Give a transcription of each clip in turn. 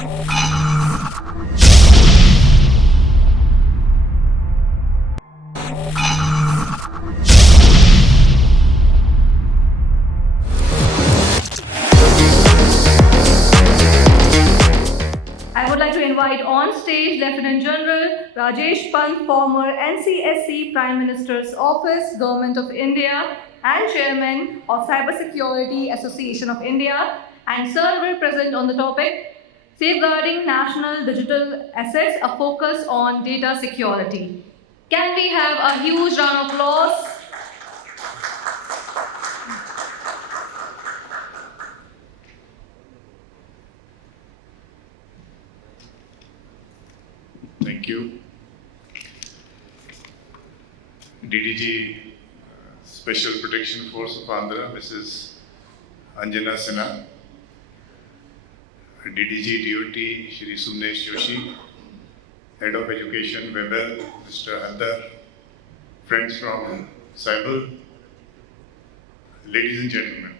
I would like to invite on stage Lieutenant General Rajesh Pant, former NCSC Prime Minister's Office, Government of India, and Chairman of Cybersecurity Association of India. And sir will present on the topic Safeguarding National Digital Assets, a focus on data security. Can we have a huge round of applause? Thank you. DDG Special Protection Force of Andhra, Mrs. Anjana Sinha. DDG DOT, Shri Sumnesh Joshi. Head of Education, Webel, Mr. Haldar. Friends from Cyber. Ladies and gentlemen,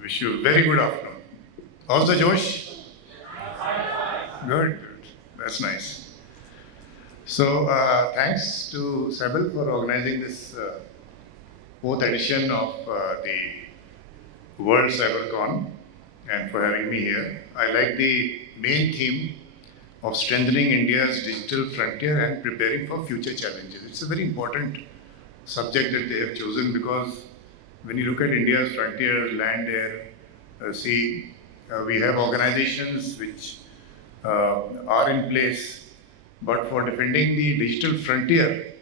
wish you a very good afternoon. How's the Josh? Good. That's nice. So, thanks to Sabal for organizing this fourth edition of the World CyberCon and for having me here. I like the main theme of strengthening India's digital frontier and preparing for future challenges. It's a very important subject that they have chosen because when you look at India's frontier, land, air, sea, we have organizations which are in place. But for defending the digital frontier,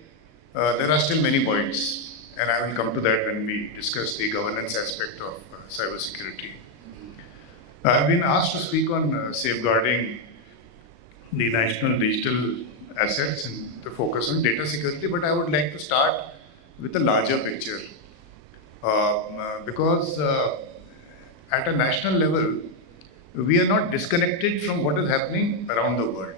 there are still many points, and I will come to that when we discuss the governance aspect of cybersecurity. I've been asked to speak on safeguarding the national digital assets and the focus on data security, but I would like to start with a larger picture. Because at a national level, we are not disconnected from what is happening around the world.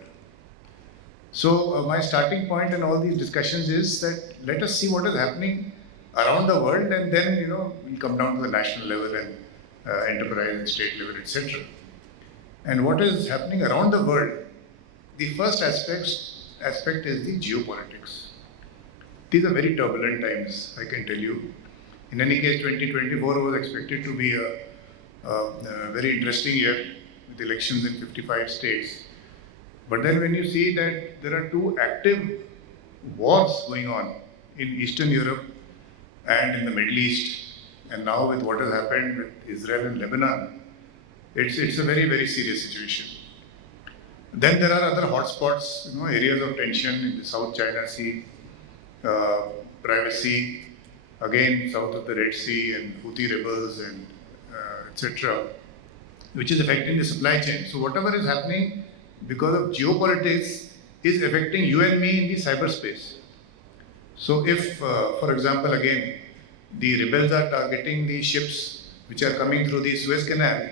So my starting point in all these discussions is that let us see what is happening around the world, and then we'll come down to the national level and enterprise and state level, etc. And what is happening around the world? The first aspect is the geopolitics. These are very turbulent times, I can tell you. In any case, 2024 was expected to be a very interesting year with elections in 55 states. But then when you see that there are two active wars going on in Eastern Europe and in the Middle East, and now with what has happened with Israel and Lebanon, it's a very, very serious situation. Then there are other hotspots, areas of tension in the South China Sea, privacy, again south of the Red Sea and Houthi rebels and etc., which is affecting the supply chain. So whatever is happening because of geopolitics is affecting you and me in the cyberspace. So if, for example, again, the rebels are targeting the ships which are coming through the Suez Canal,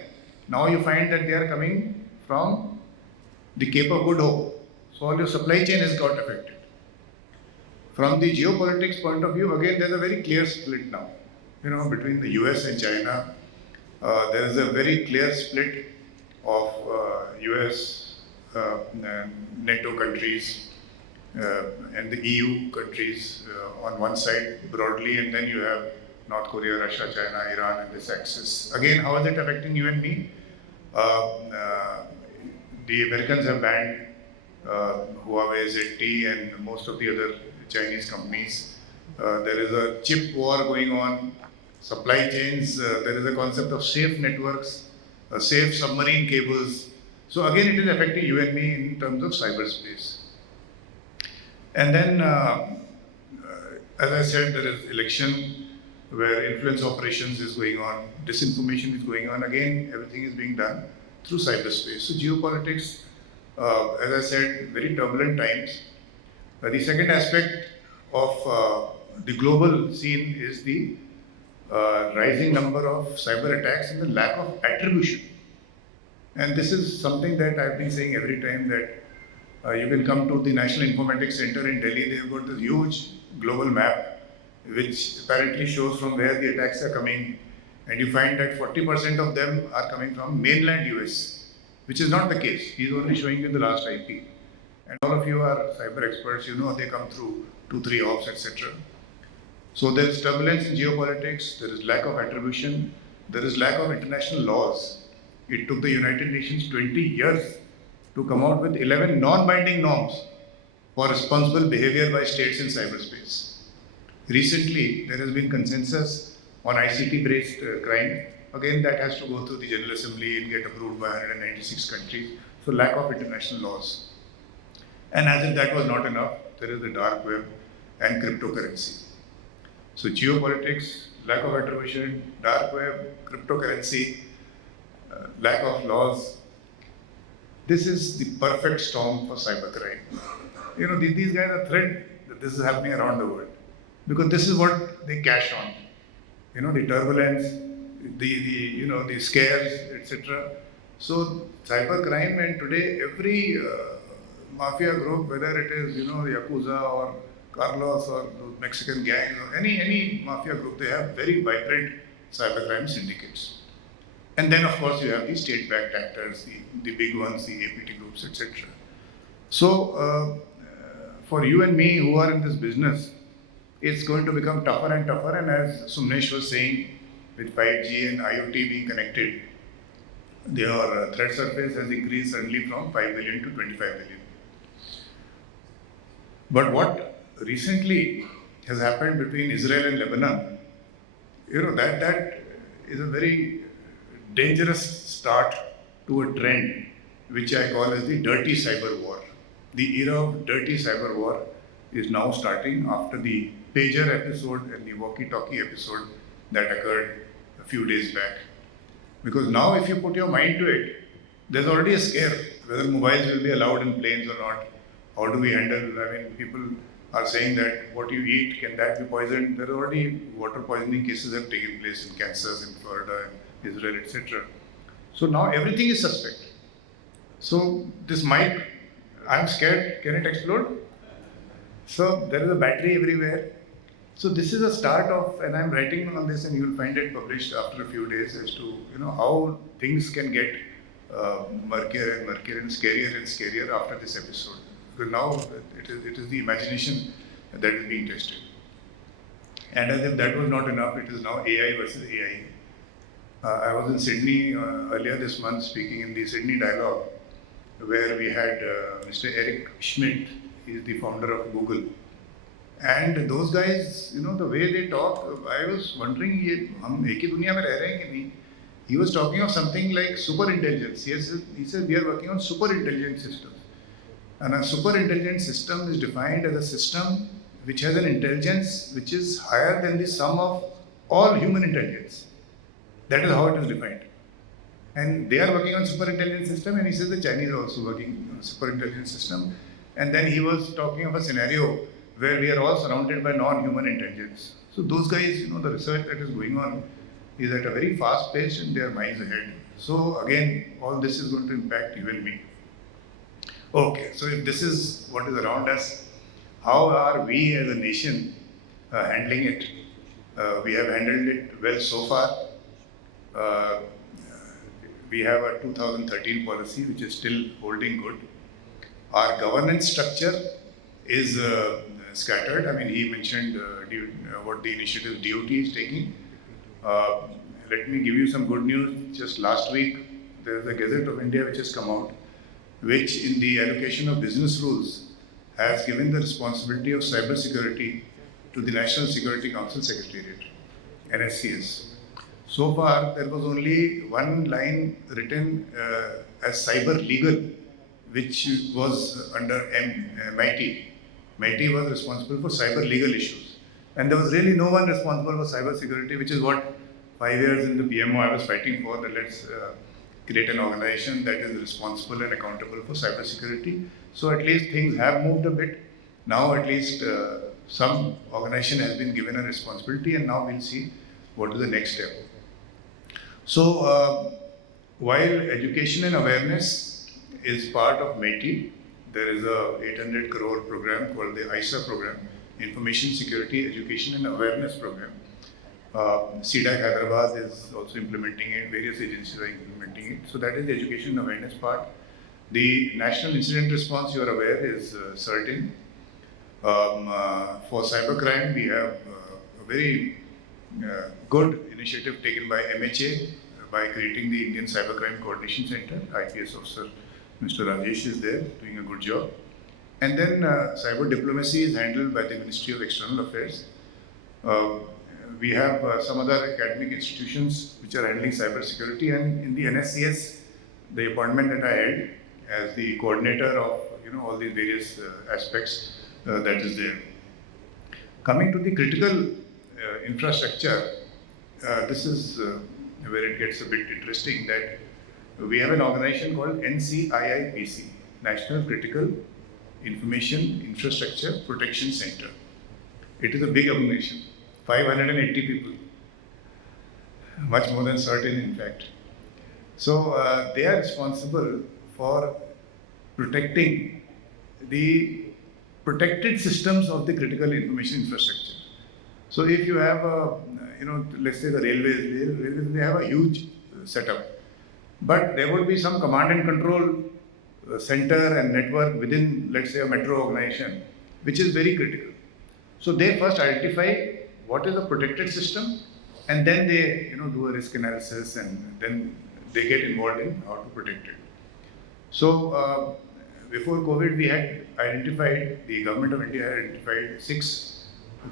now you find that they are coming from the Cape of Good Hope. So all your supply chain has got affected. From the geopolitics point of view, again, there's a very clear split now, between the US and China. There is a very clear split of US NATO countries and the EU countries on one side broadly, and then you have North Korea, Russia, China, Iran, and this axis. Again, how is it affecting you and me? The Americans have banned Huawei, ZTE, and most of the other Chinese companies. There is a chip war going on, supply chains, there is a concept of safe networks, safe submarine cables. So again, it is affecting you and me in terms of cyberspace. And then, as I said, there is election where influence operations is going on, disinformation is going on. Again, everything is being done through cyberspace. So geopolitics, as I said, very turbulent times. The second aspect of the global scene is the rising number of cyber attacks and the lack of attribution. And this is something that I've been saying every time, that you can come to the National Informatics Center in Delhi. They've got this huge global map which apparently shows from where the attacks are coming, and you find that 40% of them are coming from mainland US which is not the case. He is only showing you the last IP. And all of you are cyber experts, you know they come through 2-3 ops, etc. So there is turbulence in geopolitics, there is lack of attribution, there is lack of international laws. It took the United Nations 20 years to come out with 11 non-binding norms for responsible behavior by states in cyberspace. Recently, there has been consensus on ICT-based crime. Again, that has to go through the General Assembly and get approved by 196 countries. So lack of international laws. And as if that was not enough, there is the dark web and cryptocurrency. So geopolitics, lack of attribution, dark web, cryptocurrency, lack of laws. This is the perfect storm for cybercrime. You know, these guys are thrilled that this is happening around the world because this is what they cash on. You know, the turbulence, the scares, etc. So cybercrime, and today every mafia group, whether it is the Yakuza or Carlos or the Mexican gang or any mafia group, they have very vibrant cybercrime syndicates. And then of course you have the state-backed actors, the big ones, the APT groups, etc. So for you and me who are in this business, it's going to become tougher and tougher. And as Sumnesh was saying, with 5G and IoT being connected, their threat surface has increased suddenly from 5 million to 25 million. But what recently has happened between Israel and Lebanon, that is a very dangerous start to a trend which I call as the dirty cyber war. The era of dirty cyber war is now starting after the pager episode and the walkie-talkie episode that occurred a few days back. Because now if you put your mind to it, there's already a scare whether mobiles will be allowed in planes or not. How do we handle? I mean, people are saying that what you eat, can that be poisoned? There are already water poisoning cases have taken place in Kansas, in Florida, in Israel, etc. So now everything is suspect. So this mic, I'm scared, can it explode? So there is a battery everywhere. So this is a start of, and I'm writing on this and you will find it published after a few days as to how things can get murkier and murkier and scarier after this episode. Because now it is the imagination that is being tested. And as if that was not enough, it is now AI versus AI. I was in Sydney earlier this month speaking in the Sydney Dialogue, where we had Mr. Eric Schmidt. He is the founder of Google. And those guys, the way they talk, I was wondering, hum ek hi duniya mein reh rahe hain ki nahi? He was talking of something like super intelligence. He said we are working on super intelligent systems. And a super intelligent system is defined as a system which has an intelligence which is higher than the sum of all human intelligence. That is how it is defined. And they are working on super intelligent system, and he says the Chinese are also working on super intelligent system. And then he was talking of a scenario where we are all surrounded by non-human intelligence. So those guys, the research that is going on is at a very fast pace and their minds ahead. So again, all this is going to impact you and me. Okay, so if this is what is around us, how are we as a nation handling it? We have handled it well so far. We have a 2013 policy which is still holding good. Our governance structure is scattered. I mean, he mentioned what the initiative DOT is taking. Let me give you some good news. Just last week, there is a Gazette of India which has come out, which in the allocation of business rules has given the responsibility of cybersecurity to the National Security Council Secretariat, NSCS. So far, there was only one line written as cyber legal, which was under MIT. MIT was responsible for cyber legal issues. And there was really no one responsible for cyber security, which is what 5 years in the PMO I was fighting for, that let's create an organization that is responsible and accountable for cyber security. So at least things have moved a bit. Now at least some organization has been given a responsibility, and now we'll see what is the next step. So while education and awareness is part of MIT, there is a 800 crore program called the ISA program, Information Security Education and Awareness Program. CDAC Hyderabad is also implementing it, various agencies are implementing it. So that is the education awareness part. The National Incident Response, you are aware, is certain. For cybercrime, we have a very good initiative taken by MHA by creating the Indian Cybercrime Coordination Center. IPS officer Mr. Rajesh is there doing a good job. And then cyber diplomacy is handled by the Ministry of External Affairs. We have some other academic institutions which are handling cyber security, and in the NSCS, the appointment that I had as the coordinator of all these various aspects that is there. Coming to the critical infrastructure, this is where it gets a bit interesting, that we have an organization called NCIIPC, National Critical Information Infrastructure Protection Center. It is a big organization, 580 people, much more than certain in fact. So they are responsible for protecting the protected systems of the critical information infrastructure. So if you have let's say the railways, they have a huge setup, but there would be some command and control center and network within, let's say, a metro organization, which is very critical. So they first identify what is a protected system, and then they do a risk analysis, and then they get involved in how to protect it. So before COVID, we had identified, the government of India had identified 6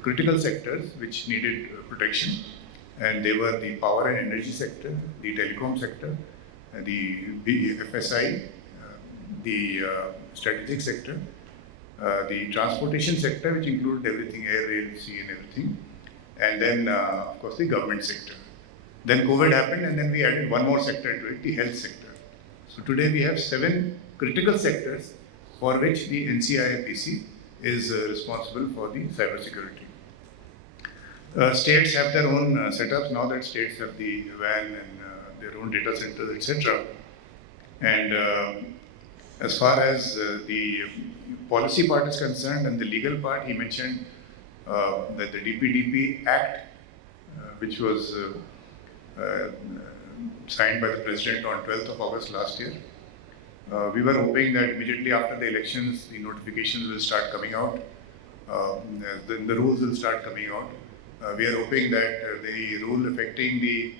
critical sectors which needed protection, and they were the power and energy sector, the telecom sector, the FSI, the strategic sector, the transportation sector, which included everything, air, rail, sea and everything, and then of course the government sector. Then COVID happened, and then we added one more sector to it, the health sector. So today we have 7 critical sectors for which the NCIIPC is responsible for the cybersecurity. States have their own setups now that states have the WAN and their own data centers, etc. And as far as the policy part is concerned and the legal part, he mentioned that the DPDP Act, which was signed by the President on 12th of August last year. We were hoping that immediately after the elections, the notifications will start coming out, then the rules will start coming out. We are hoping that the rule affecting the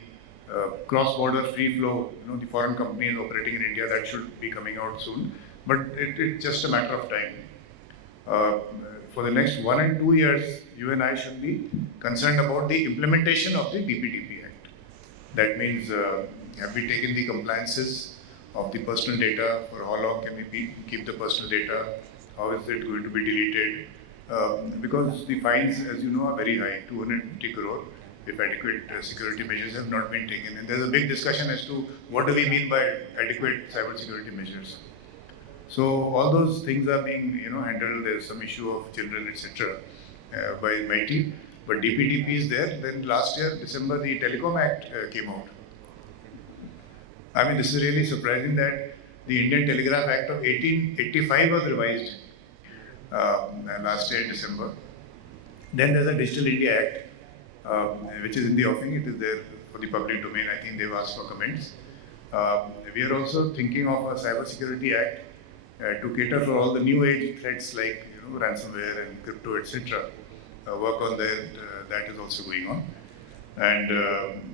cross-border free flow, the foreign companies operating in India, that should be coming out soon. But it's just a matter of time. For the next 1 and 2 years, you and I should be concerned about the implementation of the DPDP Act. That means, have we taken the compliances of the personal data? For how long can we keep the personal data? How is it going to be deleted? Because the fines, as you know, are very high, 250 crore, if adequate security measures have not been taken. And there's a big discussion as to what do we mean by adequate cybersecurity measures. So all those things are being handled. There's some issue of children, etc. By my team. But DPDP is there. Then last year, December, the Telecom Act came out. I mean, this is really surprising that the Indian Telegraph Act of 1885 was revised last year in December. Then there's a Digital India Act, which is in the offing. It is there for the public domain. I think they've asked for comments. We are also thinking of a Cybersecurity Act to cater for all the new age threats like ransomware and crypto, etc. Work on that is also going on. And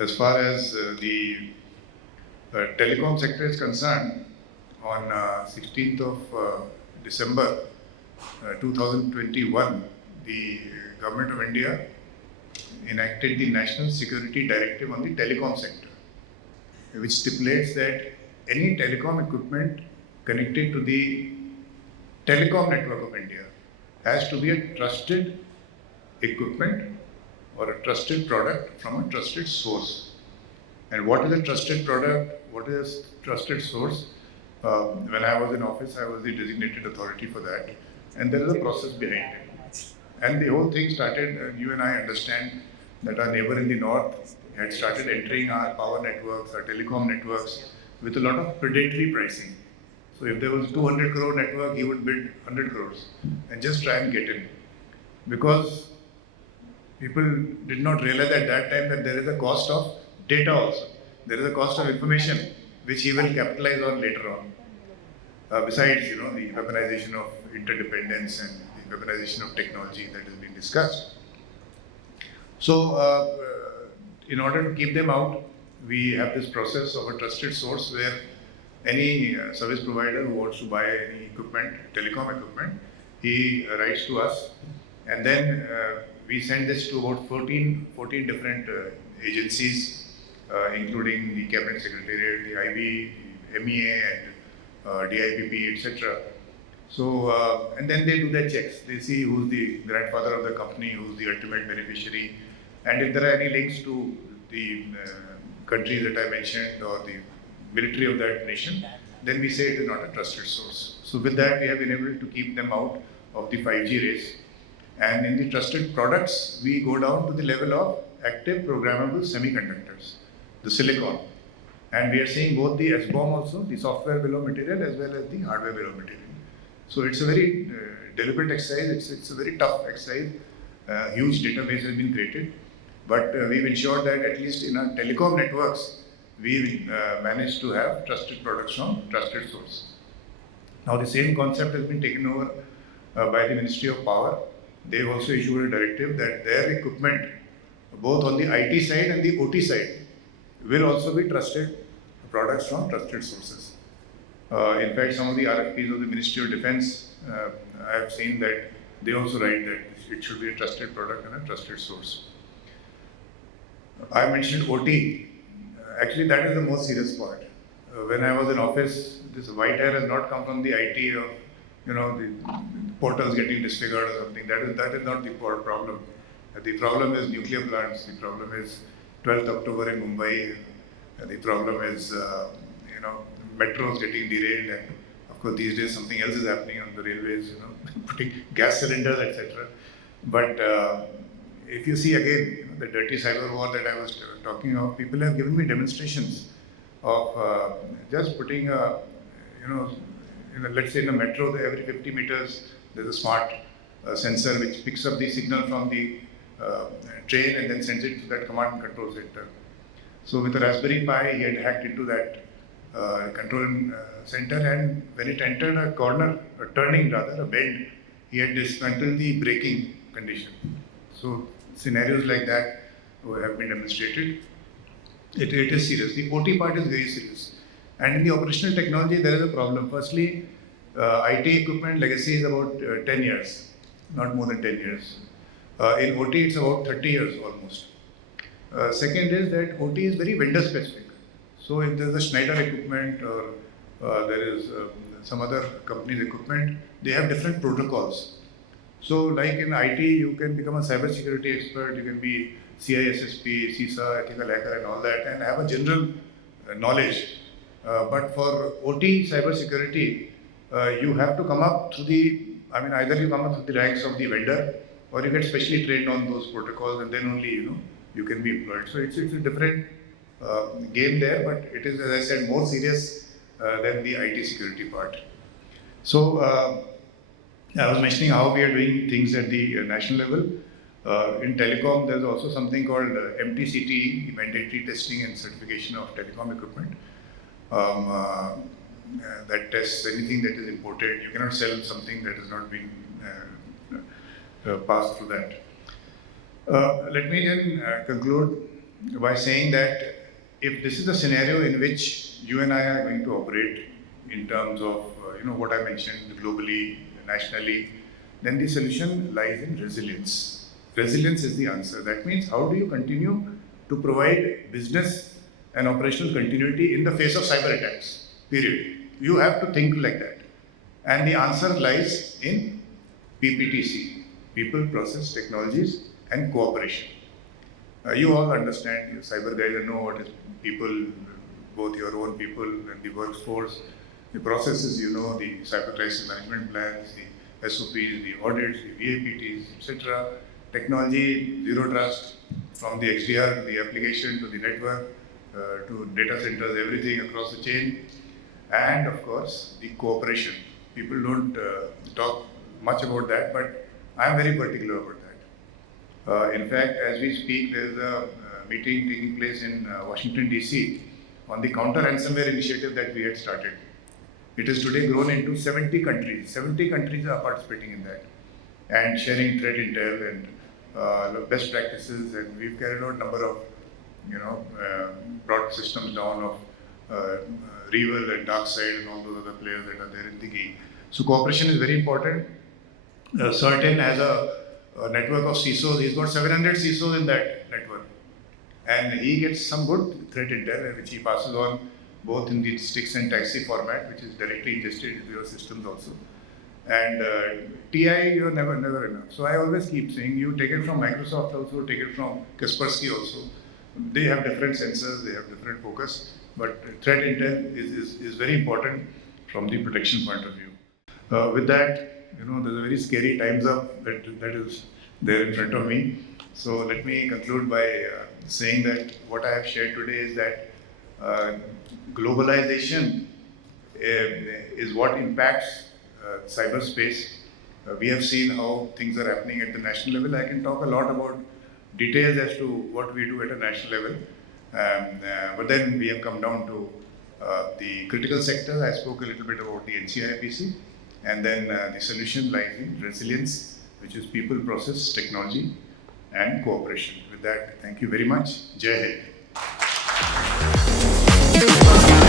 as far as the telecom sector is concerned, on 16th of December 2021, the Government of India enacted the National Security Directive on the telecom sector, which stipulates that any telecom equipment connected to the telecom network of India has to be a trusted equipment or a trusted product from a trusted source. And what is a trusted product? What is a trusted source? When I was in office, I was the designated authority for that. And there is a process behind it. And the whole thing started, you and I understand that our neighbor in the north had started entering our power networks, our telecom networks, with a lot of predatory pricing. So if there was 200 crore network, he would bid 100 crores and just try and get in. Because, People did not realize at that time that there is a cost of data also. There is a cost of information which he will capitalize on later on. Besides, the weaponization of interdependence and the weaponization of technology that has been discussed. So, in order to keep them out, we have this process of a trusted source where any service provider who wants to buy any equipment, telecom equipment, he writes to us, and then we send this to about 14 different agencies, including the Cabinet Secretariat, the IB, MEA, and DIPP, etc. So, and then they do their checks. They see who's the grandfather of the company, who's the ultimate beneficiary, and if there are any links to the countries that I mentioned or the military of that nation, then we say it is not a trusted source. So with that, we have been able to keep them out of the 5G race. And in the trusted products, we go down to the level of active programmable semiconductors, the silicon. And we are seeing both the SBOM also, the software bill of material, as well as the hardware bill of material. So it's a very deliberate exercise, it's a very tough exercise. Huge database has been created. But we've ensured that at least in our telecom networks, we managed to have trusted products from trusted sources. Now the same concept has been taken over by the Ministry of Power. They've also issued a directive that their equipment, both on the IT side and the OT side, will also be trusted products from trusted sources. In fact, some of the RFPs of the Ministry of Defense, I have seen that they also write that it should be a trusted product and a trusted source. I mentioned OT. Actually, that is the most serious part. When I was in office, this white hair has not come from the IT of, the portals getting disfigured or something. That is not the problem. The problem is nuclear plants. The problem is 12th October in Mumbai. The problem is, metros getting derailed, and of course these days something else is happening on the railways. Putting gas cylinders, etc. But if you see again, the dirty cyber war that I was talking of, people have given me demonstrations of just putting let's say in a metro, every 50 meters, there's a smart sensor which picks up the signal from the train and then sends it to that command and control center. So with a Raspberry Pi, he had hacked into that control center, and when it entered a corner, a bend, he had dismantled the braking condition. So scenarios like that have been demonstrated. It is serious. The OT part is very serious. And in the operational technology, there is a problem. Firstly, IT equipment legacy is about 10 years, not more than 10 years. In OT, it's about 30 years almost. Second is that OT is very vendor specific. So if there's a Schneider equipment or there is some other company's equipment, they have different protocols. So like in IT, you can become a cybersecurity expert, you can be CISSP, CISA, ethical hacker and all that, and have a general knowledge. But for OT cybersecurity, you have to come up through either you come up through the ranks of the vendor, or you get specially trained on those protocols, and then only, you can be employed. So it's a different game there, but it is, as I said, more serious than the IT security part. So I was mentioning how we are doing things at the national level. In telecom, there's also something called MTCTE, the Mandatory Testing and Certification of Telecom Equipment. That tests anything that is imported. You cannot sell something that has not been passed through that. Let me then conclude by saying that if this is the scenario in which you and I are going to operate in terms of what I mentioned globally, nationally, then the solution lies in resilience. Resilience is the answer. That means how do you continue to provide business and operational continuity in the face of cyber attacks, period. You have to think like that. And the answer lies in PPTC, People, Process, Technologies and Cooperation. You all understand, you cyber guys know what is people, both your own people and the workforce. The processes, the cyber crisis management plans, the SOPs, the audits, the VAPTs, etc. Technology, zero trust, from the XDR to the application to the network to data centers, everything across the chain. And of course, the cooperation. People don't talk much about that, but I'm very particular about that. In fact, as we speak, there is a meeting taking place in Washington DC on the counter ransomware initiative that we had started. It is today grown into 70 countries. 70 countries are participating in that and sharing threat intel and best practices. And we've carried out a number of, brought systems down of Revel and Darkside and all those other players that are there in the game. So cooperation is very important. Certain has a network of CISOs. He's got 700 CISOs in that network, and he gets some good threat intel, which he passes on both in the sticks and taxi format, which is directly ingested into your systems also. And TI, you're never enough. So I always keep saying, you take it from Microsoft also, take it from Kaspersky also. They have different sensors, they have different focus, but threat intel is very important from the protection point of view. With that, there's a very scary times up that is there in front of me. So let me conclude by saying that what I have shared today is that globalization is what impacts cyberspace. We have seen how things are happening at the national level. I can talk a lot about details as to what we do at a national level. But then we have come down to the critical sectors. I spoke a little bit about the NCIPC. And then the solution lies in resilience, which is people, process, technology, and cooperation. With that, thank you very much. Jai Hind.